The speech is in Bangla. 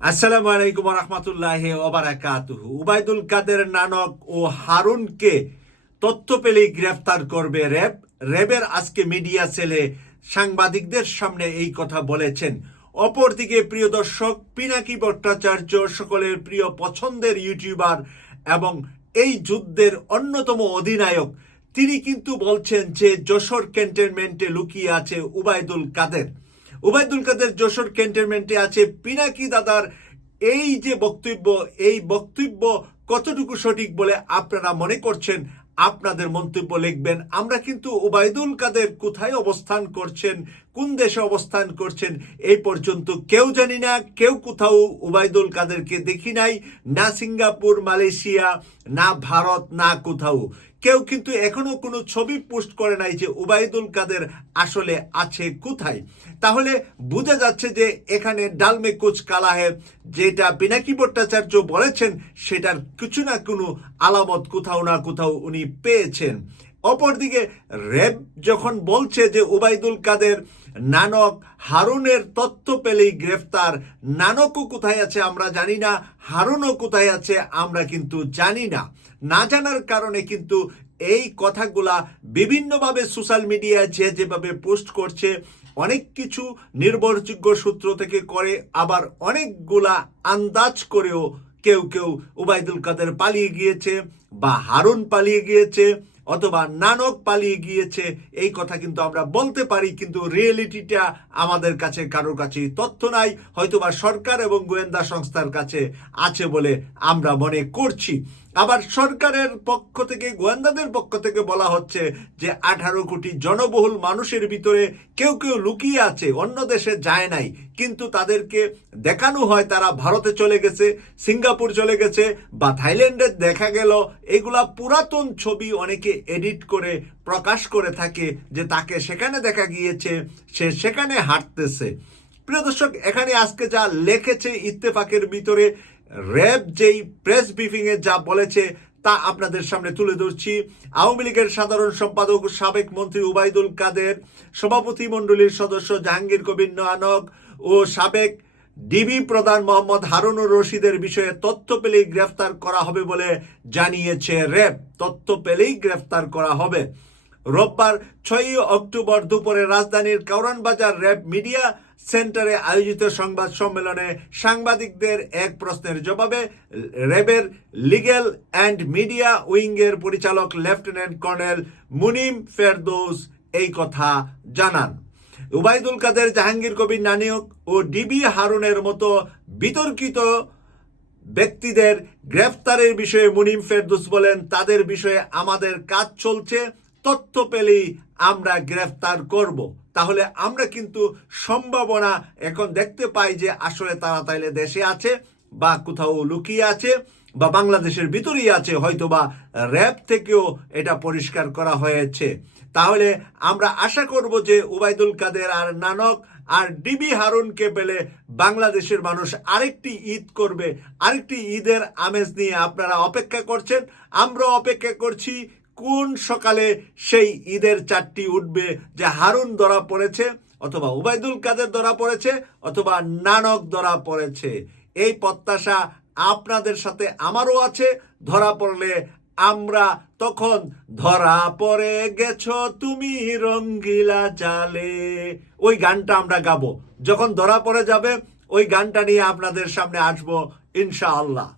আসসালামু আলাইকুম রহমতুল্লাহ ওবারাকাতুহু। উবাইদুল কাদের নানক ও হারুনকে তথ্য পেলেই গ্রেফতার করবে র্যাব। র্যাবের আজকে মিডিয়া সেলে সাংবাদিকদের সামনে এই কথা বলেছেন। অপরদিকে প্রিয় দর্শক, পিনাকি ভট্টাচার্য সকলের প্রিয় পছন্দের ইউটিউবার এবং এই যুদ্ধের অন্যতম অধিনায়ক, তিনি কিন্তু বলছেন যে যশোর ক্যান্টনমেন্টে লুকিয়ে আছে উবাইদুল কাদের। উবাইদুল কাদের যশোর ক্যান্টনমেন্টে আছে পিনাকি দাদার এই যে বক্তব্য, এই বক্তব্য কতটুকু সঠিক বলে আপনারা মনে করছেন, আপনাদের মন্তব্য লিখবেন। আমরা কিন্তু ওবায়দুল কাদের কোথায় অবস্থান করছেন, কোন দেশে অবস্থান করছেন, এই পর্যন্ত কেউ জানি না, কেউ কোথাও ওবায়দুল কাদেরকে দেখি নাই। না সিঙ্গাপুর মালয়েশিয়া না ভারত, না কোথাও। কেউ কিন্তু এখনও কোনো ছবি পোস্ট করে নাই যে উবায়দুল কাদের আসলে আছে কোথায়। তাহলে বোঝা যাচ্ছে যে এখানে ডালমে কোচ কালা হে যেটা পিনাকি ভট্টাচার্য বলেছেন, সেটার কিছু না কোনো আলামত কোথাও না কোথাও উনি পেয়েছেন। অপরদিকে র্যাব যখন বলছে যে উবাইদুল কাদের নানক হারুনের তথ্য পেলেই গ্রেফতার, নানকও কোথায় আছে আমরা জানি না, হারুনও কোথায় আছে আমরা কিন্তু জানি না। না জানার কারণে কিন্তু এই কথাগুলা বিভিন্নভাবে সোশ্যাল মিডিয়ায় যে যেভাবে পোস্ট করছে, অনেক কিছু নির্ভরযোগ্য সূত্র থেকে করে, আবার অনেকগুলা আন্দাজ করেও কেউ কেউ উবাইদুল কাদের পালিয়ে গিয়েছে বা হারুন পালিয়ে গিয়েছে। অথবা নানক পালিয়ে গিয়েছে, এই কথা কিন্তু আমরা বলতে পারি, কিন্তু রিয়েলিটিটা আমাদের কাছে, কারোর কাছে তথ্য নাই, হয়তোবা সরকার এবং গোয়েন্দা সংস্থার কাছে আছে বলে আমরা মনে করছি। আবার সরকারের পক্ষ থেকে, গোয়েন্দাদের পক্ষ থেকে বলা হচ্ছে যে আঠারো কোটি জনবহুল মানুষের ভিতরে কেউ কেউ লুকিয়ে আছে, অন্য দেশে যায় নাই। কিন্তু তাদেরকে দেখানো হয় তারা ভারতে চলে গেছে, সিঙ্গাপুর চলে গেছে বা থাইল্যান্ডে দেখা গেল। এগুলা পুরাতন ছবি অনেকে এডিট করে, প্রকাশ করে থাকে যে তাকে সেখানে দেখা গিয়েছে, সে সেখানে হাঁটতেছে। প্রিয় দর্শক, এখানে আজকে যা লিখেছে ইত্তেফাকের ভিতরে র্যাব যেই প্রেস ব্রিফিং এ যা বলেছে, তা আপনাদের সামনে তুলে ধরছি। আওয়ামী লীগের সাধারণ সম্পাদক, সাবেক মন্ত্রী উবাইদুল কাদের, সভাপতি মণ্ডলীর সদস্য জাহাঙ্গীর কবির নানক ও সাবেক ডিবি প্রধান মোহাম্মদ হারুনুর রশিদের বিষয়ে তথ্য পেলেই গ্রেফতার করা হবে বলে জানিয়েছে র্যাব তথ্য পেলেই গ্রেফতার করা হবে। রোববার ছয়ই অক্টোবর দুপুরে রাজধানীর কাউরান বাজার র্যাব মিডিয়া সেন্টারে আয়োজিত সংবাদ সম্মেলনে সাংবাদিকদের এক প্রশ্নের জবাবে র্যাবের লিগ্যাল অ্যান্ড মিডিয়া উইংয়ের পরিচালক লেফটেন্যান্ট কর্নেল মুনিম ফেরদৌস এই কথা জানান। উবাইদুল কাদের, জাহাঙ্গীর কবির নানিয়ক ও ডিবি হারুনের মতো বিতর্কিত ব্যক্তিদের গ্রেফতারের বিষয়ে মুনিম ফেরদুস বলেন, তাদের বিষয়ে আমাদের কাজ চলছে তথ্য পেলেই আমরা গ্রেফতার করব। তাহলে আমরা কিন্তু সম্ভাবনা এখন দেখতে পাই যে আসলে তারা তাইলে দেশে আছে বা কোথাও লুকিয়ে আছে বা বাংলাদেশের ভিতরেই আছে হয়তো বা র্যাব থেকেও এটা পরিষ্কার করা হয়েছে। তাহলে আমরা আশা করব যে উবাইদুল কাদের আর নানক আর ডিবি হারুনকে পেলে বাংলাদেশের মানুষ আরেকটি ঈদ করবে, আরেকটি ঈদের আমেজ নিয়ে আপনারা অপেক্ষা করছেন। আমরা অপেক্ষা করছি কোন সকালে সেই ঈদের চারটি উঠবে যে হারুন ধরা পড়েছে অথবা উবাইদুল কাদের ধরা পড়েছে অথবা নানক ধরা পড়েছে? এই প্রত্যাশা আপনাদের সাথে আমারও আছে। ধরা পড়লে আমরা তখন, ধরা পড়ে গেছ তুমি রঙ্গিলা জালে। ওই গানটা আমরা গাবো। যখন ধরা পড়ে যাবে, ওই গানটা নিয়ে আপনাদের সামনে আসব, ইনশাআল্লাহ।